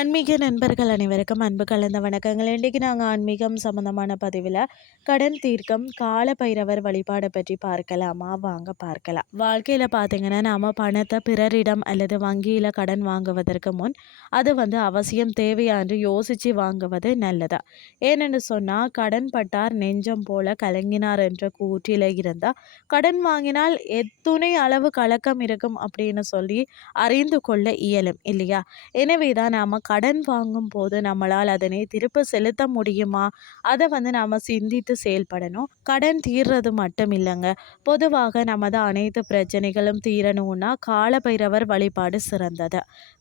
ஆன்மீக நண்பர்கள் அனைவருக்கும் அன்பு கலந்த வணக்கங்கள். இன்றைக்கி நாங்கள் ஆன்மீகம் சம்மந்தமான பதிவில் கடன் தீர்க்கம் கால பைரவர் வழிபாடை பற்றி பார்க்கலாமா? வாங்க பார்க்கலாம். வாழ்க்கையில் பார்த்தீங்கன்னா நாம் பணத்தை பிறரிடம் அல்லது வங்கியில் கடன் வாங்குவதற்கு முன் அது வந்து அவசியம் தேவையான்று யோசித்து வாங்குவது நல்லதா? ஏனென்று சொன்னால் கடன் பட்டார் நெஞ்சம் போல கலங்கினார் என்ற கூற்றில் இருந்தால் கடன் வாங்கினால் எத்துணை அளவு கலக்கம் இருக்கும் அப்படின்னு சொல்லி அறிந்து கொள்ள இயலும் இல்லையா? எனவே தான் நாம் கடன் வாங்கும் போது நம்மளால் அதனை திருப்ப செலுத்த முடியுமா? அதை வந்து நாம் சிந்தித்து செயல்படணும். கடன் தீர்றது மட்டும் இல்லைங்க. பொதுவாக நமது அனைத்து பிரச்சனைகளும் தீரணும்னா காலபைரவர் வழிபாடு சிறந்தது.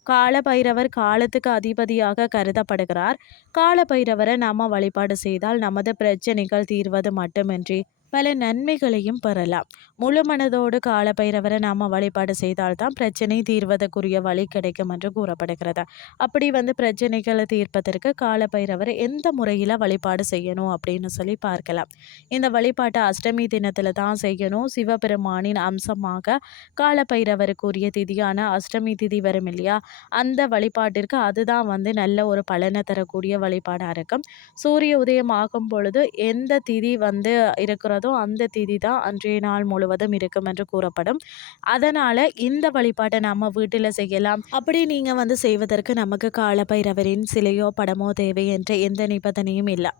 காலபைரவர் காலத்துக்கு அதிபதியாக கருதப்படுகிறார். காலபைரவரை நாம் வழிபாடு செய்தால் நமது பிரச்சனைகள் தீர்வது மட்டுமின்றி பல நன்மைகளையும் பெறலாம். முழு மனதோடு காலபைரவரை நாம் வழிபாடு செய்தால்தான் பிரச்சனை தீர்வதற்குரிய வழி கிடைக்கும் என்று கூறப்படுகிறது. அப்படி வந்து பிரச்சனைகளை தீர்ப்பதற்கு காலபைரவர் எந்த முறையில் வழிபாடு செய்யணும் அப்படின்னு சொல்லி பார்க்கலாம். இந்த வழிபாட்டை அஷ்டமி தினத்தில் தான் செய்யணும். சிவபெருமானின் அம்சமாக காலபைரவருக்குரிய திதியான அஷ்டமி திதி வரும் இல்லையா? அந்த வழிபாட்டிற்கு அதுதான் வந்து நல்ல ஒரு பலனை தரக்கூடிய வழிபாடாக இருக்கும். சூரிய உதயம் ஆகும் பொழுது எந்த திதி வந்து இருக்கிற இருக்கிறதோ அந்த திதி தான் அன்றைய நாள் முழுவதும் இருக்கும் என்று கூறப்படும். அதனால் இந்த வழிபாட்டை நம்ம வீட்டில் செய்யலாம். அப்படி நீங்கள் வந்து செய்வதற்கு நமக்கு காலபைரவரின் சிலையோ படமோ தேவை என்ற எந்த நிபந்தனையும் இல்லை.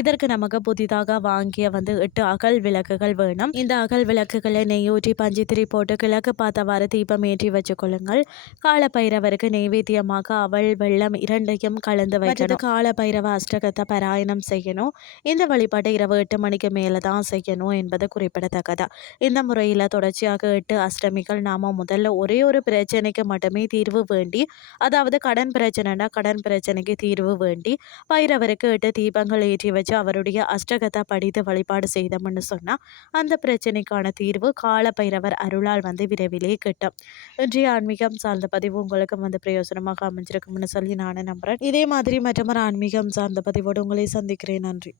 இதற்கு நமக்கு புதிதாக வாங்கிய வந்து எட்டு அகல் விளக்குகள் வேணும். இந்த அகல் விளக்குகளை நெய்யூற்றி பஞ்சித்திரி போட்டு கிழக்கு பார்த்தவாறு தீபம் ஏற்றி வச்சுக்கொள்ளுங்கள் காலபைரவருக்கு நெய்வேத்தியமாக அவள் வெள்ளம் இரண்டையும் கலந்து வைக்கணும். காலபைரவ அஷ்டகத்தை பாராயணம் செய்யணும். இந்த வழிபாட்டை இரவு எட்டு மணிக்கு மேலே தான் செய்யணும். வைக்கணும் என்பது குறிப்பிடத்தக்கதா? இந்த முறையில் தொடர்ச்சியாக எட்டு அஷ்டமிகள் நாம் முதல்ல ஒரே ஒரு பிரச்சனைக்கு மட்டுமே தீர்வு வேண்டி அதாவது கடன் பிரச்சனைனா கடன் பிரச்சனைக்கு தீர்வு வேண்டி பைரவருக்கு எட்டு தீபங்கள் ஏற்றி வச்சு அவருடைய அஷ்டகத்தை படித்து வழிபாடு செய்தோம்னு சொன்னால் அந்த பிரச்சனைக்கான தீர்வு கால பைரவர் அருளால் வந்து விரைவிலே கிட்டும். இன்றைய ஆன்மீகம் சார்ந்த பதிவு உங்களுக்கு வந்து பிரயோஜனமாக அமைஞ்சிருக்கும்னு சொல்லி நான் நம்புகிறேன் இதே மாதிரி மற்றொரு ஆன்மீகம் சார்ந்த பதிவோடு உங்களை சந்திக்கிறேன். நன்றி.